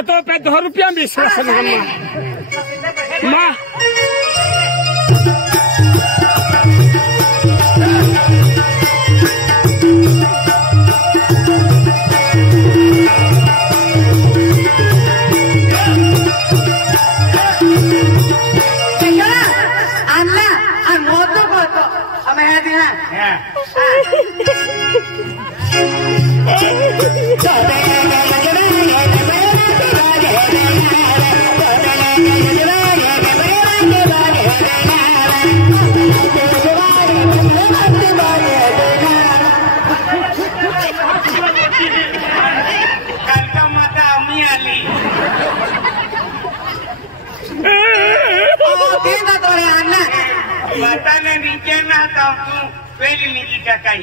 अम्मा तो पे 2 रुपया विश्वास अम्मा माँ नीचे ना तो पहले नहीं टकाई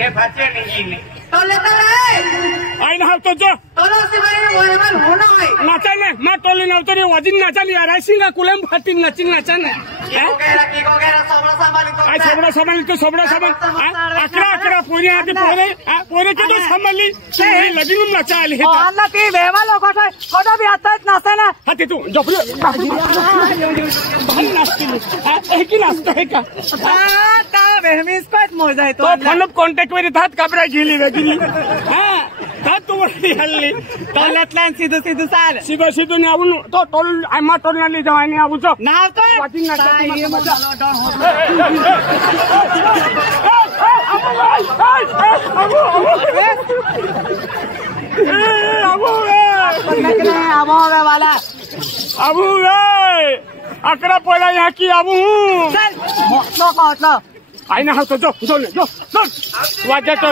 ये बच्चे नहीं तो लेता है आई ना तो जो तोलो से बड़े में होना है नाचा ने मैं तोली ना उतरी वजिन नाचा लिया राइसिंगा कुलेम फाटिन नाचिंग नाचा ने की को गेरा सबड़ा संभाली तो सबड़ा संभाल अकरा पूरी आते पूरे के तो संभाली से लगी नुम नाचा आली है अन्ना ती वेवा लोग कोडो भी आता नाचा ना हाथी तू जफरी भाई नाचती एक ही नाचता है का ता वेहमीस को मजा है तो फनप कांटेक्ट में था कबरा गेली वेगली हां ता तू वरती हल्ली तोलतलान सीधो साल सीधो ने आउन तो टोल आमा टोल ना ले जावानी आउ जो नाव तो वाटिन नाचा अबू अकरा पड़ा यहाँ की अबू आई ना तो जो वाजे तो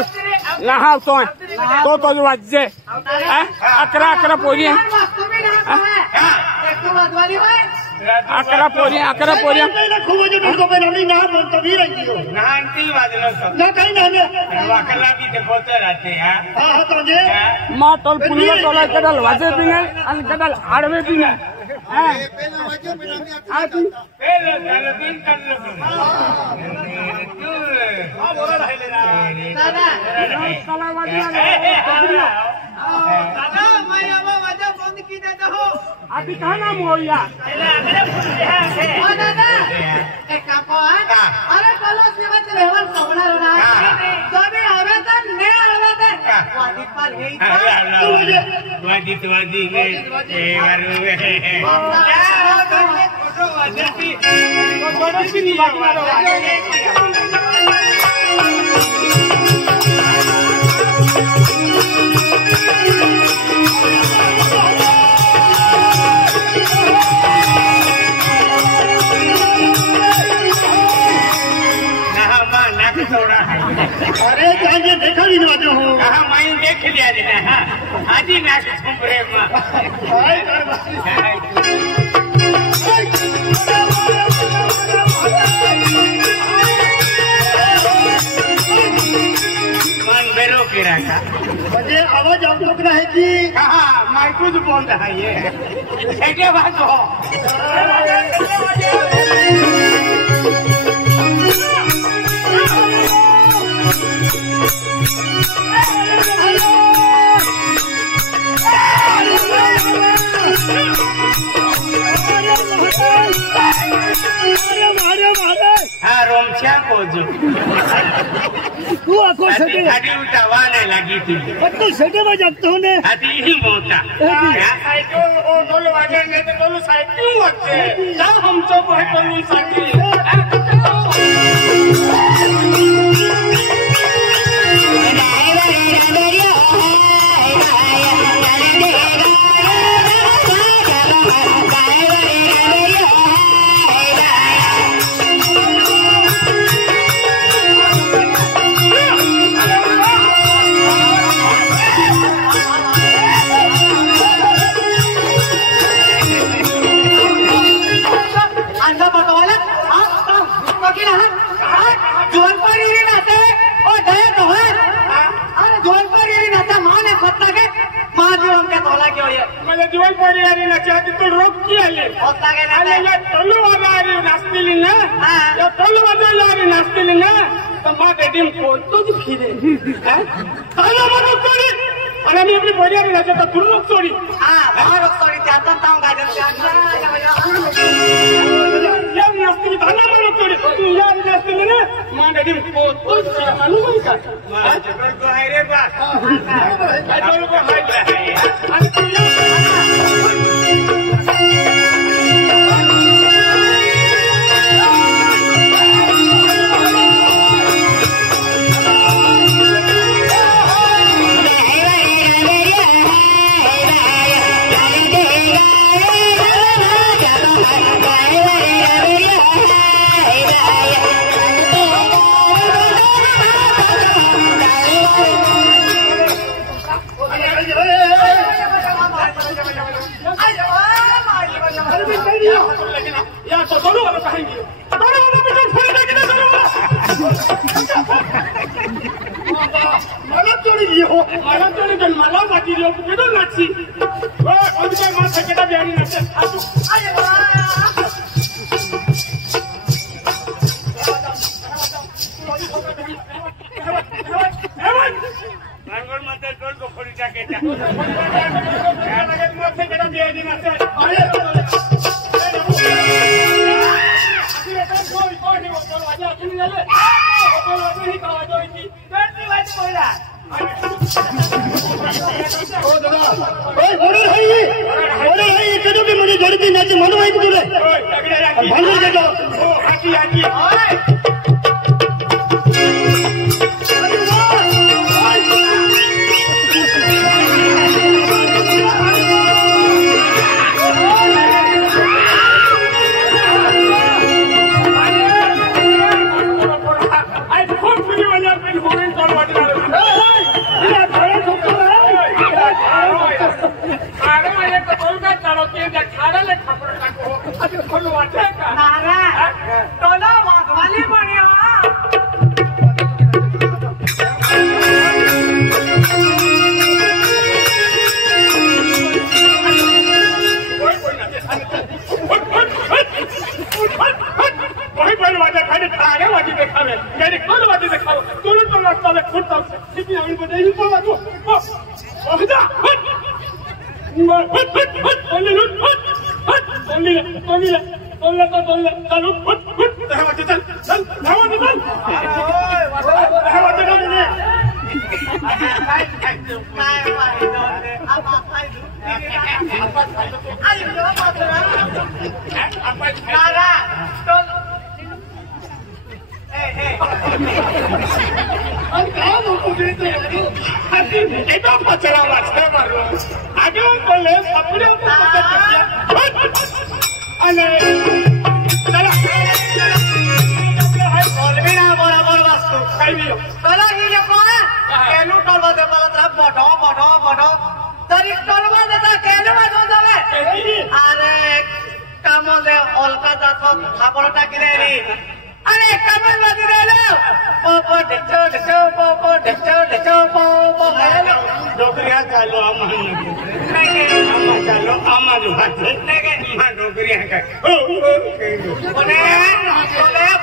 ना तो वाजे अकरा पोरी अकरा पोरी माँ टोल पुलिया टोला कदल वाजे भी नहीं कदल आड़वे भी नहीं अभी कहाँ नाम हो या एक अरे बोलो सेवत व्यवहार सबना रोना तो भी आवेदन नहीं आवेदन वादित अरे जाइए देखा भी ना जो हो कहाँ मैं देख लिया देना हाँ आज ही नाच घूमरे माँ मन बेरो के रखा मुझे आवाज आप लोग ना है कि कहाँ मैं कुछ बोल रहा है ये क्या बात हो हाँ रोमचा को जो तू आको सटे गाड़ी उठावाने लगी थी तो सटे में जाते हो ने आती ही मोटा साइकिल और डोलो वाजेंगे तो डोलो साइकिल होते क्या हम तो बहुत डोलो साइकिल जीवन परिवारी नचाती तो रोक किया ले अरे ये टोलू वाला आरी नाश्ते लेना ये टोलू वाला आरी नाश्ते लेना तो माँ बेटी को तो फिरे हैं ताला मारो कोड़ी आणि आम्ही आपली परिवार राहतो दुर्लक्ष चोरी चोरी त्याचा ताव गाजर नसते धाना मला चोरी या नसते ना मांडली मालूम आहे का आहे रे बा मला चोरी मला वाटी केडो नाची माथा केटा बिहारी नाचे मन माहिती तुला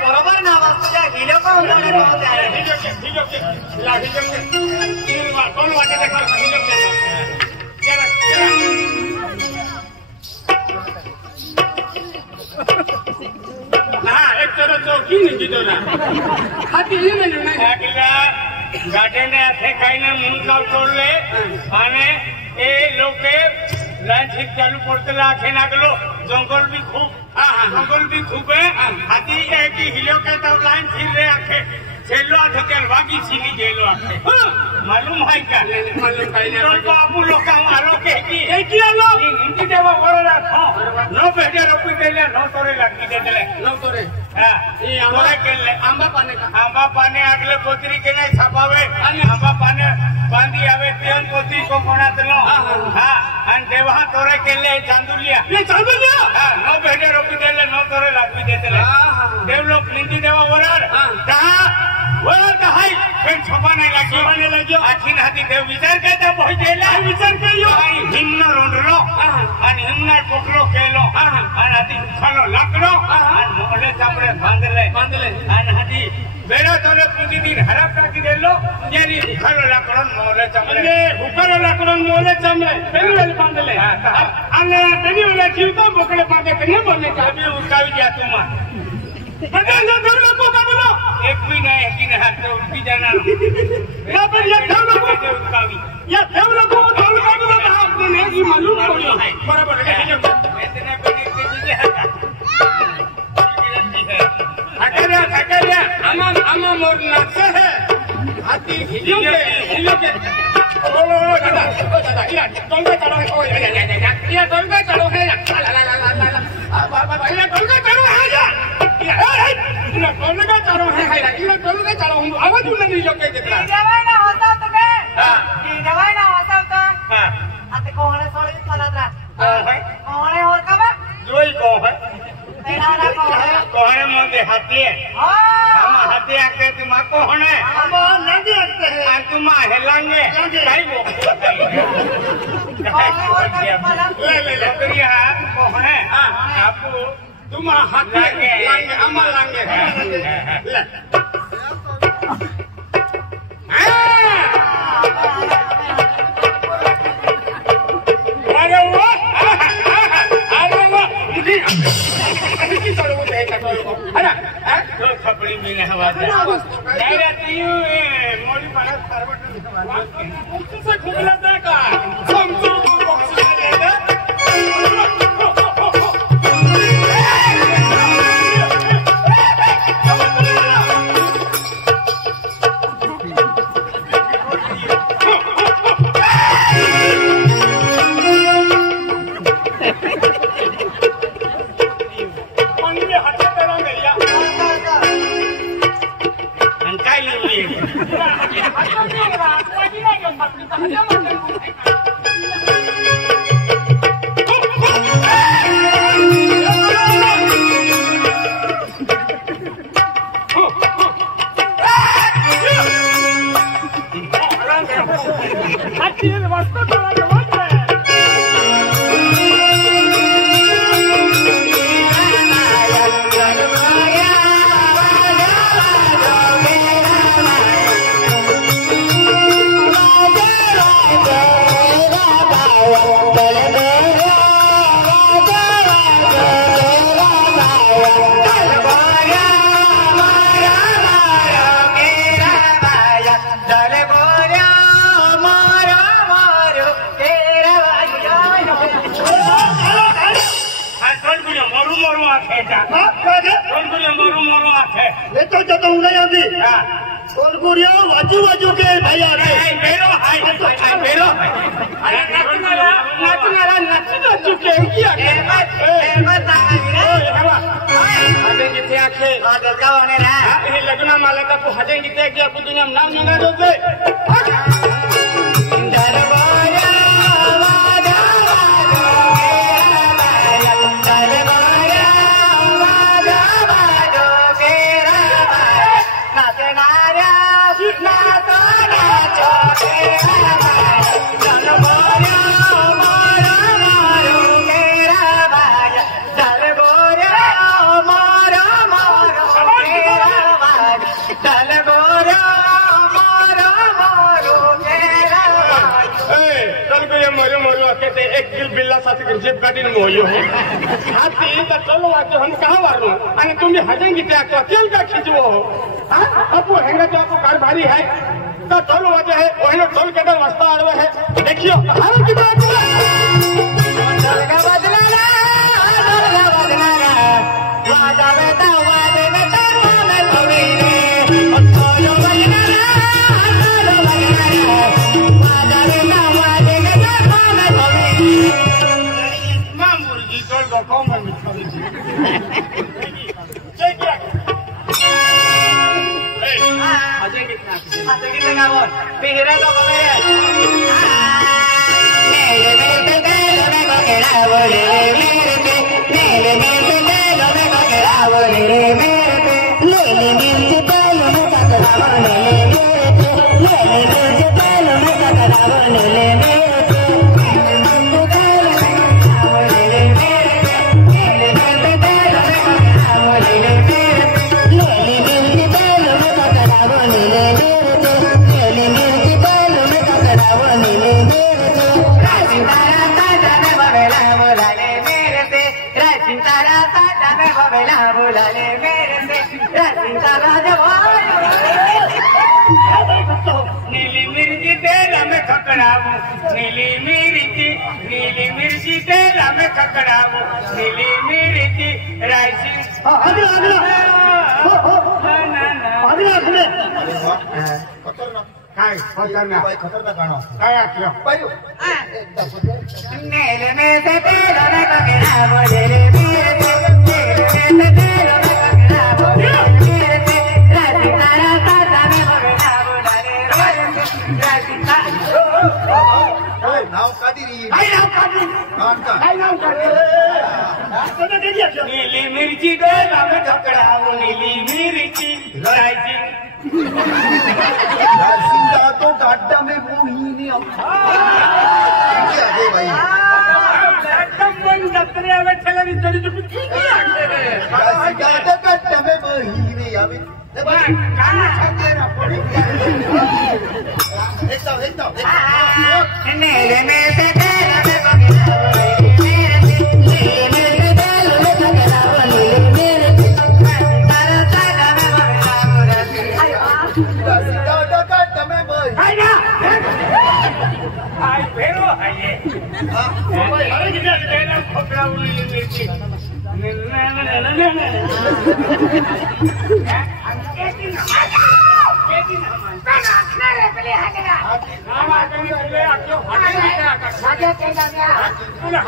बरोबर नाव गार्डन खाईने मुंडकाव तोडले आणि ए लोक लाईन ठीक चालू पडते आखे लागलो जंगल भी खूब है हाथी की हिलो के तब लाइन छिल रहे आखे छेलो आधे बाकी छीनी गेलो आखे मालूम है क्या मालूम है बाबू लोग का मारो के की लोग हिंदी देवा बरोला था नो बेटे रोपी देले नो तोरे लगी देले नो तोरे हां ये आंबा केले आंबा पाने आगले पोतरी के नहीं छापावे आणि आंबा पाने बांधी आवे तेन पोतरी को कोणातलो हां आणि देवा तोरे केले चांदुलिया हां नो बेटे रोपी देले नो तोरे लगी देले देव लोग हिंदी देवा बरोबर कहा वरर का हाय फिर छपाने लग्यो आखिन हाती देव विचार करता पहुंचेला विचार करियो हिन्न रोंडलो आणि हिन्न पोकलो केलो आणि हाती खालो लाकडो आणि मोले चामडे बांधले आणि हाती बेड़ा तोले प्रतिदिन हरप टाकी देलो यानी खालो लाकडो मोले चामडे हुकरो लाकडो मोले चामडे पेनीवेल बांधले आणि पेनीवेल जीवतो बोकडे बांधे कने बोलने चाबी उठावी गया तुमा बदल दो लोगों का बोलो एक भी नहीं है कि हाथ से उल्टी जाना या फिर ये देव लोगों को उठावी या देव लोगों को देव का बोलो तो आपने नहीं की मालूम पड़ो है बराबर है इतने बड़े के दीजिए हटरिया अमा मोर नाचे है हाथी हिलो के बोलो दादा या टोंगे चलो है ओ या टोंगे चलो है बाबा या टोंगे चलो है या इला टोंगे चलो है इला टोंगे चलो आवाज नहीं जो के कितना जवाना होता तुम्हें हां जवाना होता तो हां आते कोहणे सोळे चलात्रा भाई कोहणे और कब जोई को है तेरा कोहणे मोदे हाथी है हां हम हाथी आके तुम कोहणे हम नहीं आते हैं तुम हेलांगे काई वो ले करिया कोहणे आपको तुम हाथी लांगे अम्मा लांगे ले अरे वाह तो खपड़ी में हवा जाएगा तो यू मोड़ी पाना सरवट से खुला था का समझो बॉक्स में लेगा वाजू के भाई आते नाचू के लग्न माला का तू हजे गीते की आपण दुनिया नाम निघा दोते जेब काटी मोयो हाथी चलो आज हम कहाँ वारू आणि तुम्ही हजेंगी त्या तेल का खिंचवो आपको हेंगा तो आपको कार भारी है तो टोल वजह है वही टोल के रास्ता आड़वा है देखियो हर की बात मेरे नीली मिर्ची तेल में खकड़ाऊ नीली मिर्ची तेल में खकड़ाऊ नीली मिर्ची राइसी खतरनाक गाणं नेले में से तेल में खकड़ाऊ नेले में नाव कादिरी नीली मिर्ची तेल में खकड़ाऊ नीली मिर्ची राइसी रासिंदा तो गाड्डा में मोहिनी आगे भाई दफ्तरे में चला नहीं चली तो ठीक है रासिंदा तो गाड्डा में मोहिनी आवे नेले में से तेल में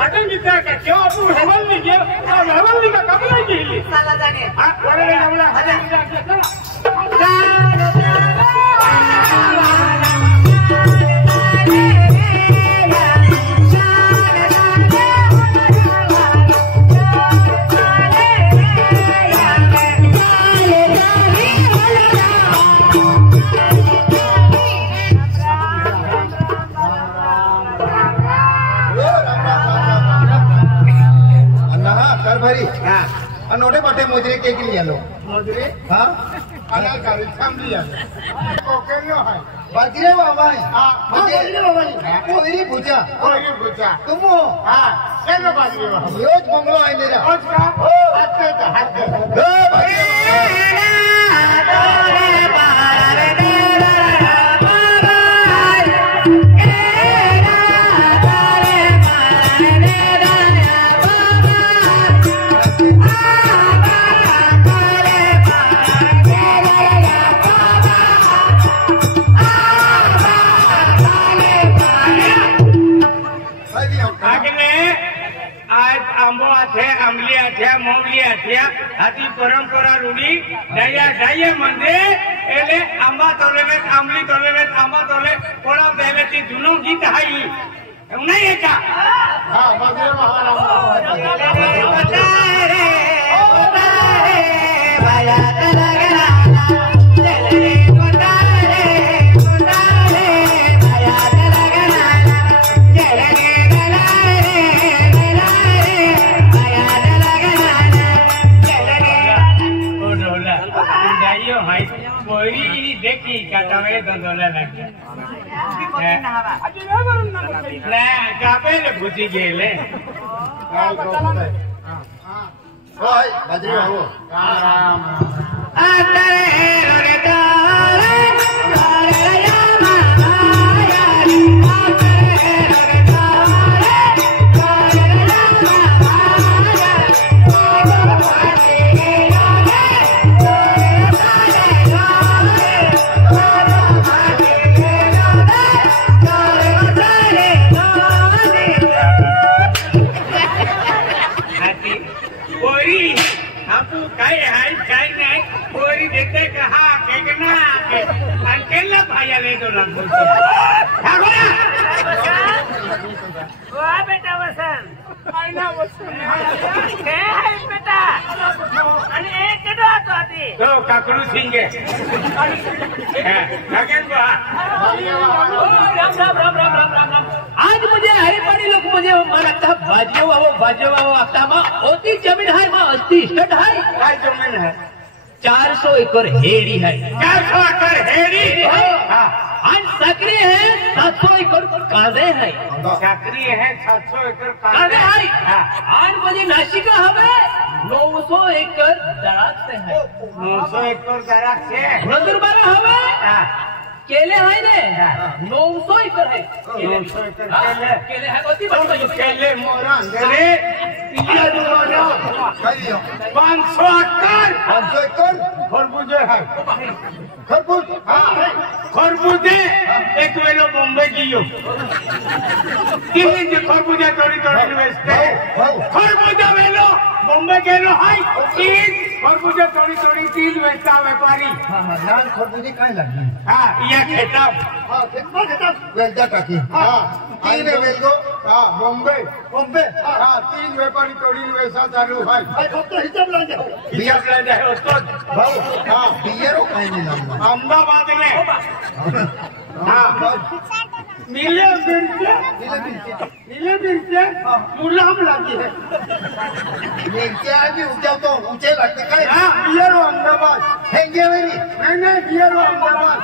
हटन कितना का क्यों तू हेवन नहीं गया हेवन नहीं का कब नहीं गेली साला जाने बड़े हमला हटन कितना नोटे पाटे मोजरे के लिए आलो मोजरे हाँ आला गाड़ी थांबली आहे कोकेलो आहे बाजरे बाबा हां बाजरे बाबा कोविरी पूजा तुम हां चलो बाजरे बाबा रोज मंगलो आहे मेरा आज का हाथे आंबली आठ्या मोगली आठ्या हाथी परंपरा रूढ़ी दया जाइए मंदे एले आंबा तोले में आंबली तोले में आंबा तोले कोड़ा पहले ती दोनों गीत हाई नहीं है क्या हाँ बाजरे महाराज देखी का तवे दंदोला लग गया कापेले भूसी गेले बाजरे बाबू बेटा वसन बेटा आणि एक तो काकड़ू सिंगे आज मुझे हरिपाणी लोक मुझे लगता बाजू आता होती जमीन है माँ अस्ती स्टट है काय जमीन है 400 एकड़ हेड़ी है 400 एकड़ हेड़ी आज सकरी है 700 एकड़ काजे है सक्रिय है 700 एकड़ काजे है आज मुझे नासिक हवे 900 एकड़ दराज से है 900 एकड़ दराज से रजुरबारा हवे केले है ने 900 एकड़ है 900 एकड़ केले है अति बड़ी केले मोरा अंदरे ये मोरा 500 एकड़ खरबूजे है खरबूजे एक वेलो बॉम्बे गियो तीन खरबूजा तोड़ी बेचते खरबूजा वेलो बॉम्बे गेलो है तीन खरबूजा तोड़ी तीन बेचता व्यापारी लहान खरबुजी काय लागली या खेता वेलदा टाकी तीन वेलदो बॉम्बे तीन व्यापारी तोड़ी वैसा चालू है फक्त हिसाब हिसाब है उसको बियरो काय नाही लागला अहमदाबाद में नीले मिरच्या मुलाम लागी है मिरच्या आणि उद्यावतो ऊंचे लागते काय बियर अहमदाबाद हेंगेवेरी नहीं बियर अहमदाबाद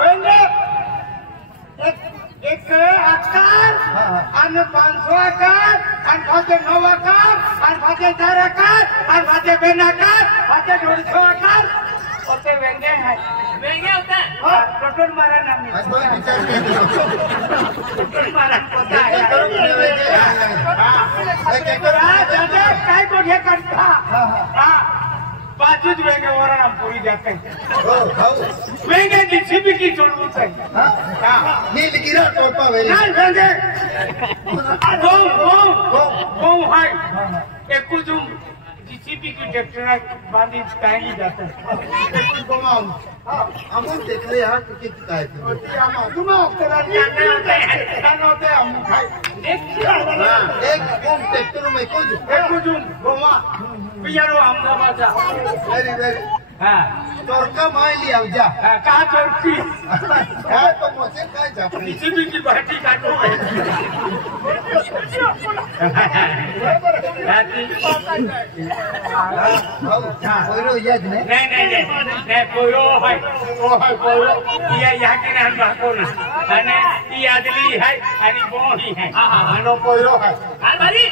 वेंगे एक आकार आणि 500 आकार आणि भाते 9 आकार आणि भाते 4 आकार आणि भाते 2 आकार भाते 150 आकार होते वेंगे हैं महंगे होता है टोटल मारा नाम टोटल मारा होता है काय को घे करता पाचूच वेंगे वर पुरी जाते वेंगे जीसीबी की जरूरत है नीलगिरा टोपा वेरी नहीं वेंगे वो है एक कुछ जीसीबी की ट्रैक्टर बांधी टांगी जाते हैं अमूल देखले हा किती काय एक बॉम्ब ट्रॅक्टर में कुछ गोवा पियारो अहमदाबाद वेरी वेरी चोरका मायली आवजा कहा चौकी तो मोसे काय जापली जीसीबी की भट्टी काटो कोयरो याद नाही नहीं कोयरो है वो है कोयरो ये यहाँ के नाम बाको ना अने ये आदली है आणि वो ही है अनो कोयरो है भारी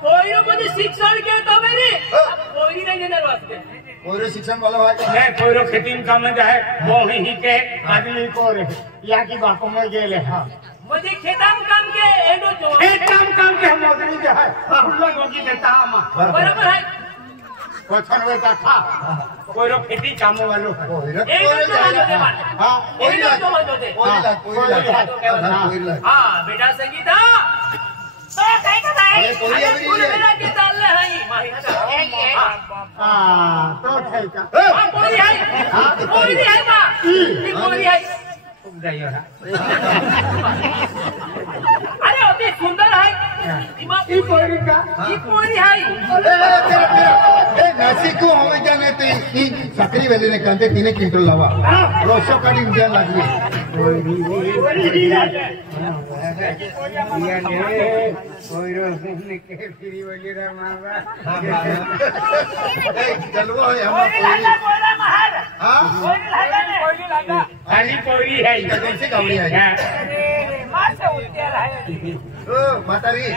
कोयरो मुझे शिक्षण के तो मेरी कोई नहीं देने वास्ते कोयरो शिक्षण वाला भाई नहीं कोयरो खेती में काम है वो ही के आदली को रे यहाँ की बाको में गेले हाँ मुझे खेतम काम के एडो जो काम के हम नौकरी जो है खुला नौकरी देता हम बराबर है क्वेश्चन वेता था कोयरो खेती काम वालों कोयरो हाँ हाँ बेटा संगीता तो अरे अति सुंदर है पोरी है नासिक हमें जाने तो सकरी वेले ने कहते तीने क्विंटल लावा रोशो काटी इंडिया लागली चलवा है खाली पोरी है कैसे गावली है मातारी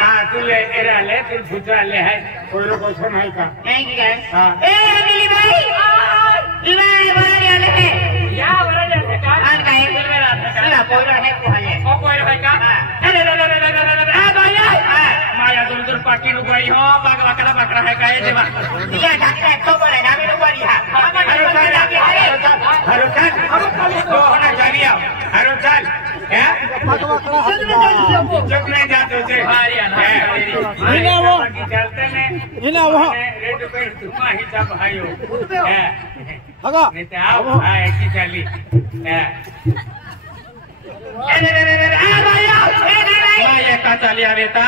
हाँ तू ले एरा ले तू भूतरा ले है कोयरो क्वेश्चन है का माया दूर पार्टी रुपई हो बकरा है का ये हरो चल जब नहीं जाते थे चलते रेड पे तुम ही सब भाई हो नहीं तो आओ की चली एका चाली आवे ता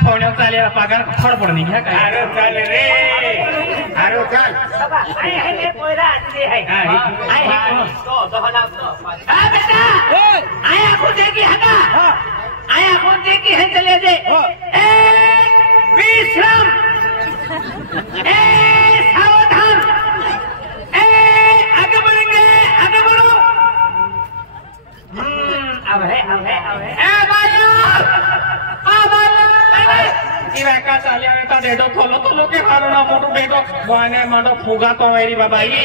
फोन चाली पगार फड पडणी घ्या काय अरे चाल रे अरे चाल आहे हे पोयरा आजी आहे बेटा आया को देखी हटा आया को देखी है चले दे विश्राम सावधान आगे बढ़ेंगे आगे बढ़ो अब है एका चाली आवे ता डेडो खोलो तो लोके हारो ना मोटो डेडो वाने माडो फुगा तो वेरी बाबा ये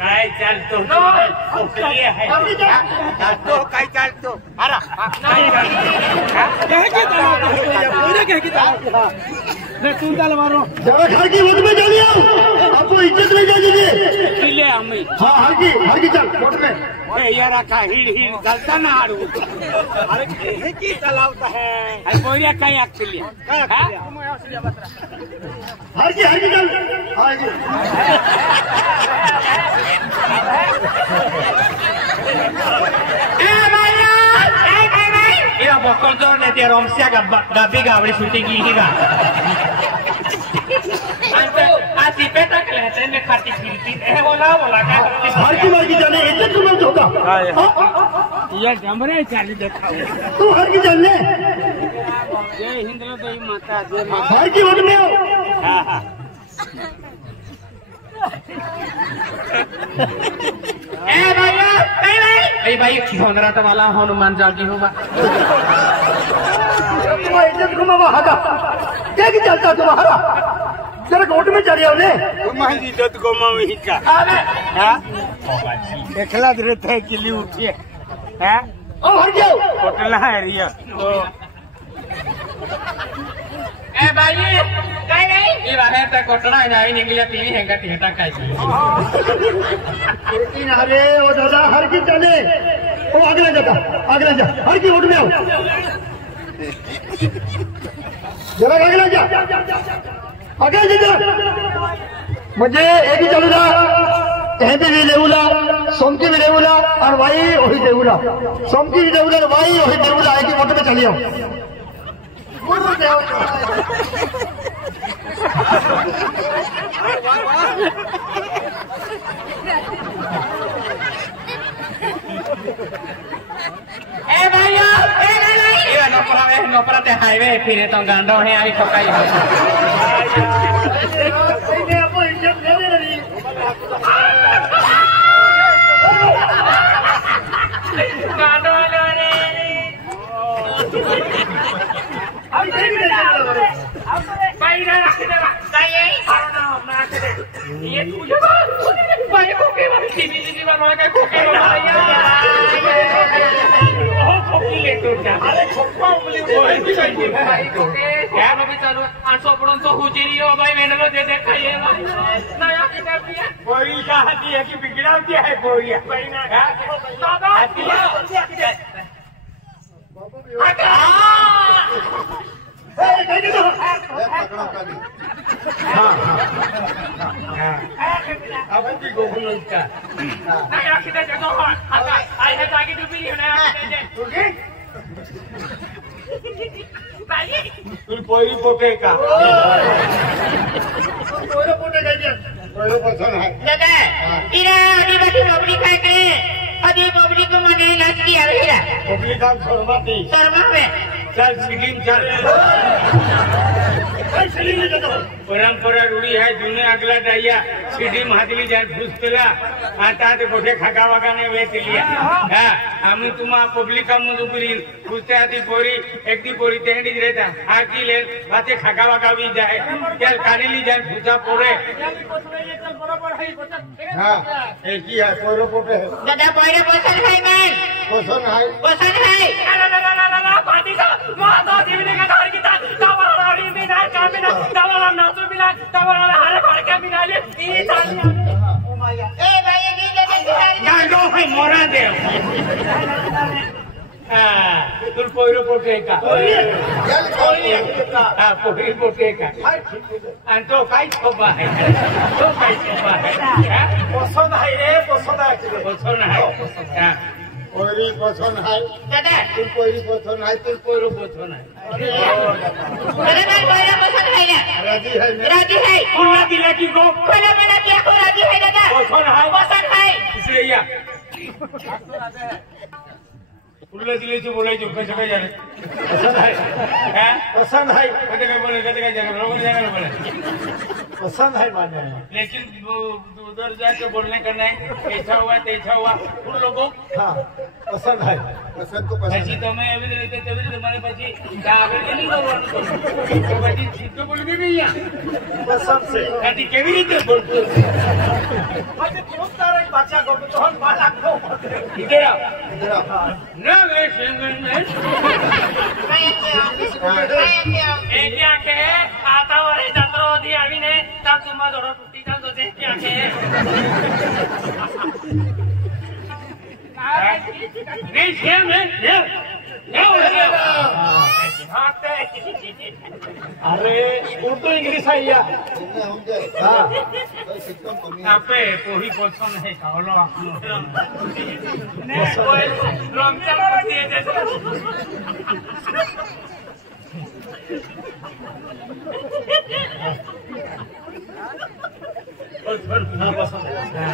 काय चालतो है तो काय चालतो अरे तू चाल मारो जरा घर की वक्त में चलिए आपको इज्जत नहीं जाएगी ले हमें हाँ हर की चल कोर्ट में यार का हिड चलता ना हारू अरे हे की चलावता है अरे बोरिया काय आखली हर की चल आएगी इरा बकल तो ने ते रोमसिया गाबी गावडी शूटिंग की का अंत आसी पेटा कहते में खाती फिरती है बोला का हर की जाने इज्जत को मत होगा ये डमरे चाली देखाओ तू हर की जाने जय हिंद लो देवी माता जय माता हर की वक्त में आओ हां हां ए भाई खिसौंदरा तो वाला हनुमान जागी होगा तुम्हारी इज्जत को मैं हटा क्या की चलता तुम्हारा जरा कोर्ट में चले आओ ने तुम्हारी इज्जत को मैं का हां देखला रहता है कि ली उठिए हैं ओ हर जाओ होटल है रिया तो ए भाई काय नाही ये बाहेर त्या कोटणा जावी निघल्या टीव्ही हेंगा टिहटा काय अरे ओ दादा हर की चले ओ अगला जा हर की वोट में आओ जरा अगला जा अगला जा मुझे एक ही चलूला एहते भी देऊला सोमकी भी देऊला और वाई वही देऊला सोमकी भी देऊला और वाई वही देऊला एक ही वोट में चली आओ नोपरा ते हाईवे फिरे तो गांडो है आई ठोकाई गांडो ये तुझे भाई को के टीवी वाला का को के खोकी ले तो क्या अरे खोपा उंगली बोल भी गई भाई को के क्या भी चालू 800 पड़न तो हुजीरी हो भाई मैंने दे दे खाइए नया किताब दिया कोई कहा दिया कि बिगड़ा दिया है कोई भाई ना दादा पोरी पोटे का दादा इरा आदिवासी पब्लिक है के आदि पब्लिक को मने नाच किया भैया पब्लिक का शर्माती शर्मा में चल सिगिन चल परंपरा रूढी है जुने अगला डाइया सीधी महादली जान फुसतेला आता ते कोठे खागा वागाने वेचलिया हां आम्ही तुम्हा पब्लिका मुजुपुरी फुसते आती पोरी एकदी पोरी तेंडीच रहता आकी ले बाते खागा वागावी जाए त्याल कानेली जान फुसा पोरे हां एकी है पोरो पोटे दादा पोरे पोसन है मैं पोसन है ना पार्टी का माता जीवने का धार की तावरा बिना कामिना तावरा नाचो बिना तावरा हर भर के बिना ले ई ताली ए भाई ये ले गांडो है मोरा दे तुल पोरो पोटे का पोरी पोटे का आणि तो काय खोबा है पोसन है रे पोसन है पोरी पसंद है दादा तुम पोरी पसंद है तुम पोरो पसंद है अरे मैं कोयला पसंद है ना राजी है मैं राजी है खुला दिला की गो कोयला बना दिया को राजी है दादा पसंद है इसलिए या खुला दिले से बोला जो कैसे क्या जाने पसंद है हैं पसंद है कहते क्या बोले कहते क्या जाने लोगों ने जाने बोले पसंद है माने लेकिन उधर जाके बोलने का नहीं ऐसा हुआ तैसा हुआ उन लोगों हाँ पसंद है पसंद को પછી पसंद તમે એવી રીતે તેવી રીતે મને પછી કાગળ નહીં બોલવાનું તો પછી સીધું બોલવી નહીં पसंद से કાટી કેવી રીતે બોલતો આજે तुम तारे बच्चा को तो हम बाला को ઇધર આવ इधर आओ ન વે સિંગલ ને એ ક્યાં કે આતા વરે જતરો દી આવીને તા તુમા જોડો તૂટી જાવ તો તે ક્યાં કે નહીં છે મે अरे उर्दू इंग्लिश है या हाँ આપે પોહી પસંદ હે કાવલો આપનો ને કોઈ રમચા પતિ દે हाँ पसंद है